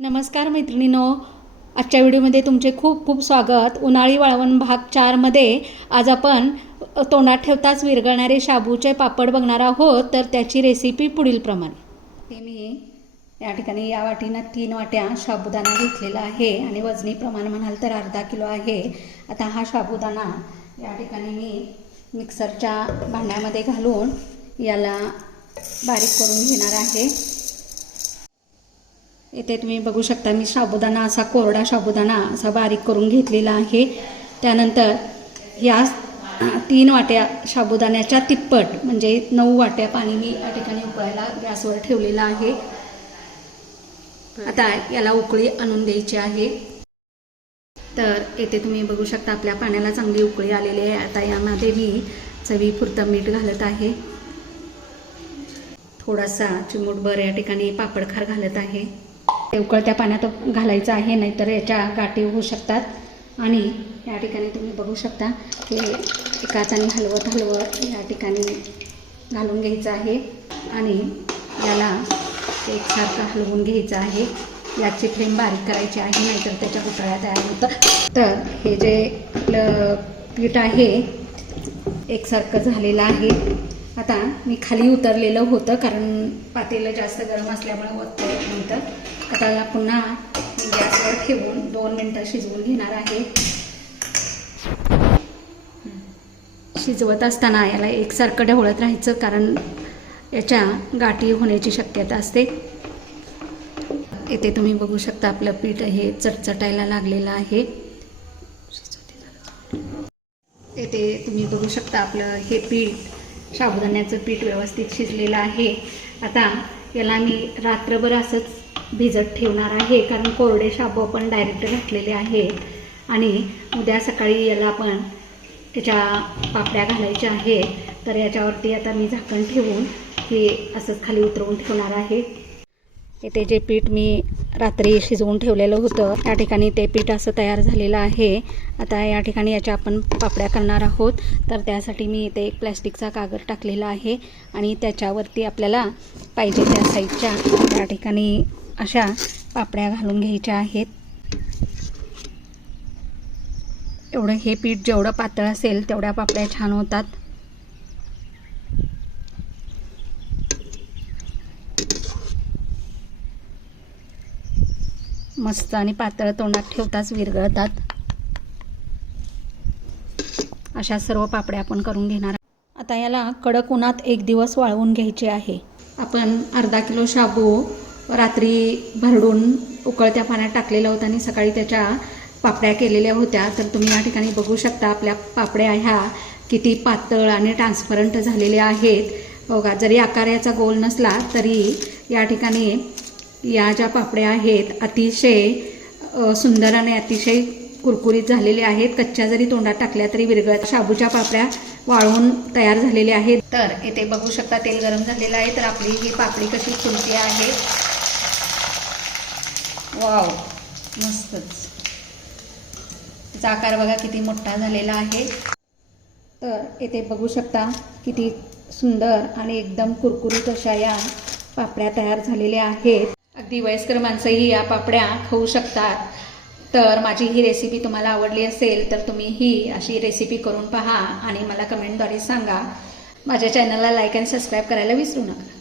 नमस्कार मैत्रिणींनो, आजच्या व्हिडिओमध्ये तुमचे खूप खूप स्वागत। उन्हाळी वाळवण भाग 4मध्ये आज आपण तोंडात ठेवताच विरघळणारे शाबूचे पापड बघणार आहोत। तर त्याची रेसिपी पुढील प्रमाणे। ते मी या ठिकाणी या वाटीनं 3 वाट्या साबुदाणा घेतलेला आहे आणि वजनी प्रमाण म्हणाल तर अर्धा किलो आहे। आता हा साबुदाणा या ठिकाणी मी मिक्सरच्या भांड्यामध्ये घालून याला बारीक करून घेणार आहे। इथे तुम्ही बघू शकता मी साबुदाणा असा कोरडा साबुदाणा असा बारीक करून घेतलेला आहे। त्यानंतर या 3 वाट्या साबुदाण्याच्या तिप्पट म्हणजे 9 वाट्या पाणी मी या ठिकाणी उकळायला गॅसवर ठेवलेला आहे। आता याला उकळी आणून द्यायची आहे। तर इथे तुम्ही बघू शकता आपल्या पाण्याला चांगली उकळी आलेली आहे। आता यामध्ये मी चवीपुरतं मीठ घालत आहे, थोडासा चिमूटभर या ठिकाणी पापडखार घालत आहे। उकळत्या पाण्यात घालायचं आहे, नाहीतर याच्या गाठी होऊ शकतात। आणि या ठिकाणी तुम्ही बघू शकता हे एका हाताने हलवत या ठिकाणी घालून घ्यायचं आहे आणि याला एकसारखं हलवून घ्यायचं आहे। याची फ्लेम बारीक करायची आहे, नाहीतर त्याच्या गुठळ्या तयार होतात। तर हे जे आपलं पीठ आहे एकसारखं झालेलं आहे। आता मी खाली उतरलेलं होतं कारण पातेलं जास्त गरम असल्यामुळे ओतता येत नव्हतं। आता याला पुन्हा गॅसवर ठेवून 2 मिनिटं शिजवून घेणार आहे। शिजवत असताना याला एकसारखं ढवळत राहायचं कारण याच्या गाठी होण्याची शक्यता असते। इथे तुम्ही बघू शकता आपलं पीठ हे चटचटायला लागलेलं आहे। इथे तुम्ही बघू शकता आपलं हे पीठ साबुदाण्याचं पीठ व्यवस्थित शिजलेलं आहे। आता याला मी रात्रभर असंच भिजत ठेवणार आहे कारण कोरडे शाबू आपण डायरेक्ट घातलेले आहेत आणि उद्या सकाळी याला आपण त्याच्या पापड्या घालायच्या आहेत। तर याच्यावरती आता मी झाकण ठेवून हे असंच खाली उतरवून ठेवणार आहे। इथे जे पीठ मी रात्री शिजवून ठेवलेलं होतं त्या ठिकाणी ते पीठ असं तयार झालेलं आहे। आता या ठिकाणी याच्या आपण पापड्या करणार आहोत। तर त्यासाठी मी इथे एक प्लॅस्टिकचा कागद टाकलेला आहे आणि त्याच्यावरती आपल्याला पाहिजे त्या साईजच्या या ठिकाणी अशा पापड्या घालून घ्यायच्या आहेत। एवढं हे पीठ जेवढं पातळ असेल तेवढ्या पापड्या छान होतात। मस्त आणि पातळ तोंडात ठेवताच विरघळतात। अशा सर्व पापड्या आपण करून घेणार। आता याला कडक उन्हात 1 दिवस वाळवून घ्यायचे आहे। आपण अर्धा किलो शाबू रात्री भरडून उकळत्या पाण्यात टाकलेला होता आणि सकाळी त्याच्या पापड्या केलेल्या होत्या। तर तुम्ही या ठिकाणी बघू शकता आपल्या पापड्या ह्या किती पातळ आणि ट्रान्सपरंट झालेल्या आहेत। बघा, जरी आकार याचा गोल नसला तरी या ठिकाणी या ज्या पापड्या आहेत अतिशय सुंदर आणि अतिशय कुरकुरीत झालेल्या आहेत। कच्च्या जरी तोंडात टाकल्या तरी विरघळत। शाबूच्या पापड्या वाळून तयार झालेल्या आहेत। तर इथे बघू शकता तेल गरम झालेलं आहे। तर आपली ही पापडी कशी फुलते आहे। वाव, मस्तच। त्याचा आकार बघा किती मोठा झालेला आहे। तर इथे बघू शकता किती सुंदर आणि एकदम कुरकुरीत अशा या पापड्या तयार झालेल्या आहेत। अगदी वयस्कर माणसंही या पापड्या खाऊ शकतात। तर माझी ही रेसिपी तुम्हाला आवडली असेल तर तुम्ही ही अशी रेसिपी करून पहा आणि मला कमेंटद्वारे सांगा। माझ्या चॅनलला लाईक आणि सबस्क्राईब करायला विसरू नका।